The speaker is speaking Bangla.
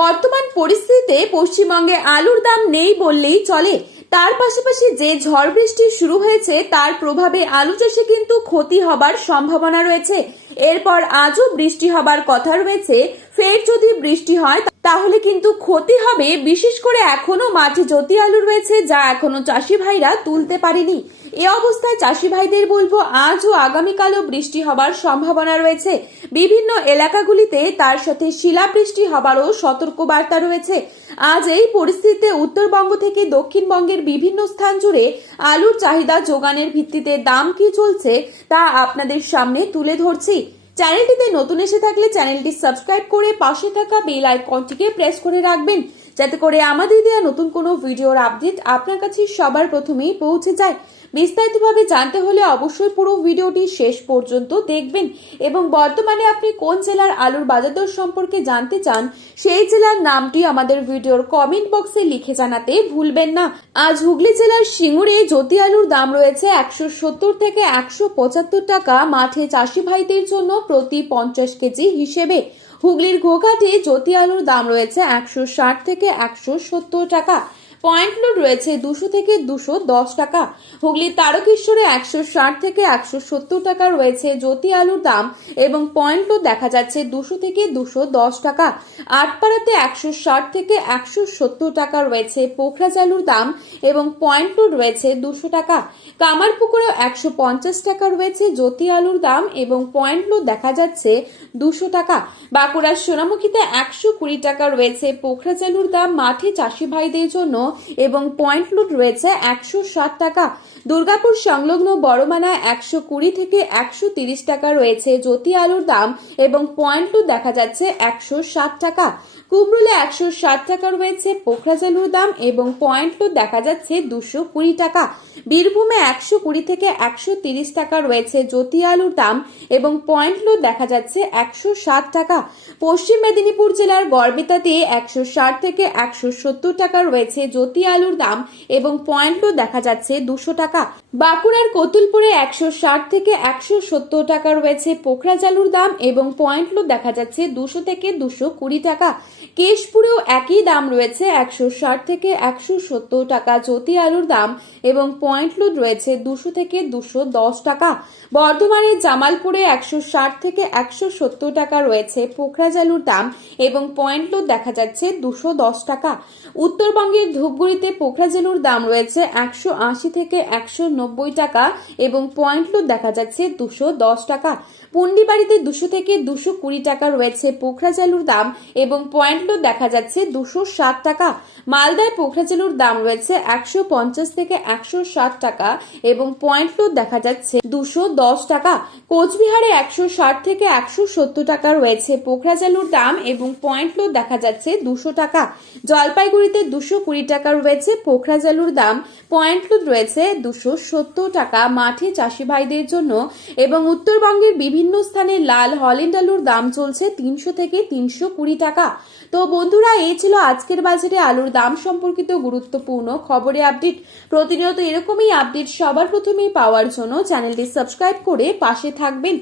বর্তমান পরিস্থিতিতে পশ্চিমবঙ্গে আলুর দাম নেই বললেই চলে। তার পাশাপাশি যে ঝড় বৃষ্টি শুরু হয়েছে তার প্রভাবে আলু চাষে কিন্তু ক্ষতি হবার সম্ভাবনা রয়েছে। এরপর আজও বৃষ্টি হবার কথা রয়েছে। ফের যদি বৃষ্টি হয় তাহলে কিন্তু ক্ষতি হবে। বিশেষ করে এখনো মাঠে জ্যোতি আলু রয়েছে যা এখনো চাষি ভাইরা তুলতে পারেনি। এ অবস্থায় চাষি ভাইদের বলবো আজ ও আগামীকালও বৃষ্টি হবার সম্ভাবনা রয়েছে। বিভিন্ন এলাকাগুলিতে তার সাথে শিলাবৃষ্টি হবারও সতর্কবার্তা রয়েছে। আজ এই পরিস্থিতিতে উত্তরবঙ্গ থেকে দক্ষিণবঙ্গের বিভিন্ন স্থান জুড়ে আলুর চাহিদা যোগানের ভিত্তিতে দাম কি চলছে তা আপনাদের সামনে তুলে ধরছি। চ্যানেলটিতে নতুন এসে থাকলে চ্যানেলটি সাবস্ক্রাইব করে পাশে থাকা বেল আইকনটিকে প্রেস করে রাখবেন, যাতে করে আমাদের দেওয়া নতুন কোনো ভিডিওর আপডেট আপনার কাছে সবার প্রথমেই পৌঁছে যায়। বিস্তারিতভাবে জানতে হলে অবশ্যই পুরো ভিডিওটি শেষ পর্যন্ত দেখবেন এবং বর্তমানে আপনি কোন জেলার আলুর বাজার দর সম্পর্কে জানতে চান সেই জেলার নামটি আমাদের ভিডিওর কমেন্ট বক্সে লিখে জানাতে ভুলবেন না। আজ হুগলি জেলার সিঙ্গুরে জ্যোতি আলুর দাম রয়েছে 170 থেকে 175 টাকা মাঠে চাষি ভাইদের জন্য প্রতি 50 কেজি হিসেবে। হুগলির ঘোঘাটে জ্যোতি আলুর দাম রয়েছে 160 থেকে 170 টাকা। পয়েন্ট লোড রয়েছে 200 থেকে 210 টাকা। হুগলির তারকেশ্বরে 160 থেকে 170 টাকা রয়েছে জ্যোতি আলুর দাম এবং পয়েন্ট লোড দেখা যাচ্ছে 200 থেকে 210 টাকা। আটপাড়াতে 160 থেকে 170 টাকা রয়েছে পোখরাজ আলুর দাম এবং পয়েন্ট লোড রয়েছে 200 টাকা। কামারপুকুরে 150 টাকা রয়েছে জ্যোতি আলুর দাম এবং পয়েন্ট লোড দেখা যাচ্ছে 200 টাকা। বাঁকুড়ার সোনামুখীতে 120 টাকা রয়েছে পোখরাজ আলুর দাম মাঠে চাষি ভাইদের জন্য এবং পয়েন্ট লোড রয়েছে 160 টাকা। দুর্গাপুর সংলগ্ন বড়মানায় 120 থেকে 130 টাকা রয়েছে জ্যোতি আলুর দাম এবং পয়েন্ট লোড দেখা যাচ্ছে 160 টাকা। কুমরুলে 160 টাকা রয়েছে পোখরাজ আলুর দাম এবং পয়েন্ট লোড দেখা যাচ্ছে 220 টাকা। বীরভূমে 120 থেকে 130 টাকা রয়েছে জ্যোতি আলুর দাম এবং পয়েন্ট লোড দেখা যাচ্ছে 160 টাকা। পশ্চিম মেদিনীপুর জেলার গড়বেতাতে 160 থেকে 170 টাকা রয়েছে জ্যোতি আলুর দাম এবং পয়েন্ট লোড দেখা যাচ্ছে 200 টাকা। বাঁকুড়ার কতুলপুরে 160 থেকে 170 টাকা রয়েছে পোখরাজ আলুর দাম এবং পয়েন্ট লোড দেখা যাচ্ছে 200 থেকে 220 টাকা। কেশপুরেও একই দাম রয়েছে 160 থেকে 170 টাকা জ্যোতি আলুর দাম এবং পয়েন্ট লোড রয়েছে 200 থেকে 210 টাকা। বর্ধমানের জামালপুরে 160 থেকে 170 টাকা রয়েছে পোখরাজ আলুর দাম এবং পয়েন্ট লোড দেখা যাচ্ছে 210 টাকা। উত্তরবঙ্গের ধূপগুড়িতে পোখরাজ আলুর দাম রয়েছে 180 থেকে 190 টাকা এবং পয়েন্ট লোড দেখা যাচ্ছে 210 টাকা। পুন্ডিবাড়িতে 200 থেকে 220 টাকা রয়েছে পোখরাজ আলুর দাম এবং পয়েন্ট লোড দেখা যাচ্ছে 260 টাকা। মালদায় পোখরাজ আলুর দাম রয়েছে 150 থেকে 160 টাকা এবং পয়েন্ট লোড দেখা যাচ্ছে 210 টাকা। কোচবিহারে 160 থেকে 170 টাকা রয়েছে পোখরাজ আলুর দাম এবং পয়েন্ট লোড দেখা যাচ্ছে 200 টাকা। জলপাইগুড়িতে 220 টাকা রয়েছে পোখরাজ আলুর দাম, পয়েন্ট লোড রয়েছে 270 টাকা মাঠে চাষি ভাইদের জন্য এবং উত্তরবঙ্গের বিভিন্ন স্থানে লাল হল্যান্ড আলুর দাম চলছে 300 থেকে 320 টাকা। তো বন্ধুরা, এই ছিল আজকের বাজারে আলুর দাম সম্পর্কিত গুরুত্বপূর্ণ খবরে আপডেট। প্রতিনিয়ত এরকমই আপডেট সবার প্রথমেই পাওয়ার জন্য চ্যানেলটি সাবস্ক্রাইব করে পাশে থাকবেন।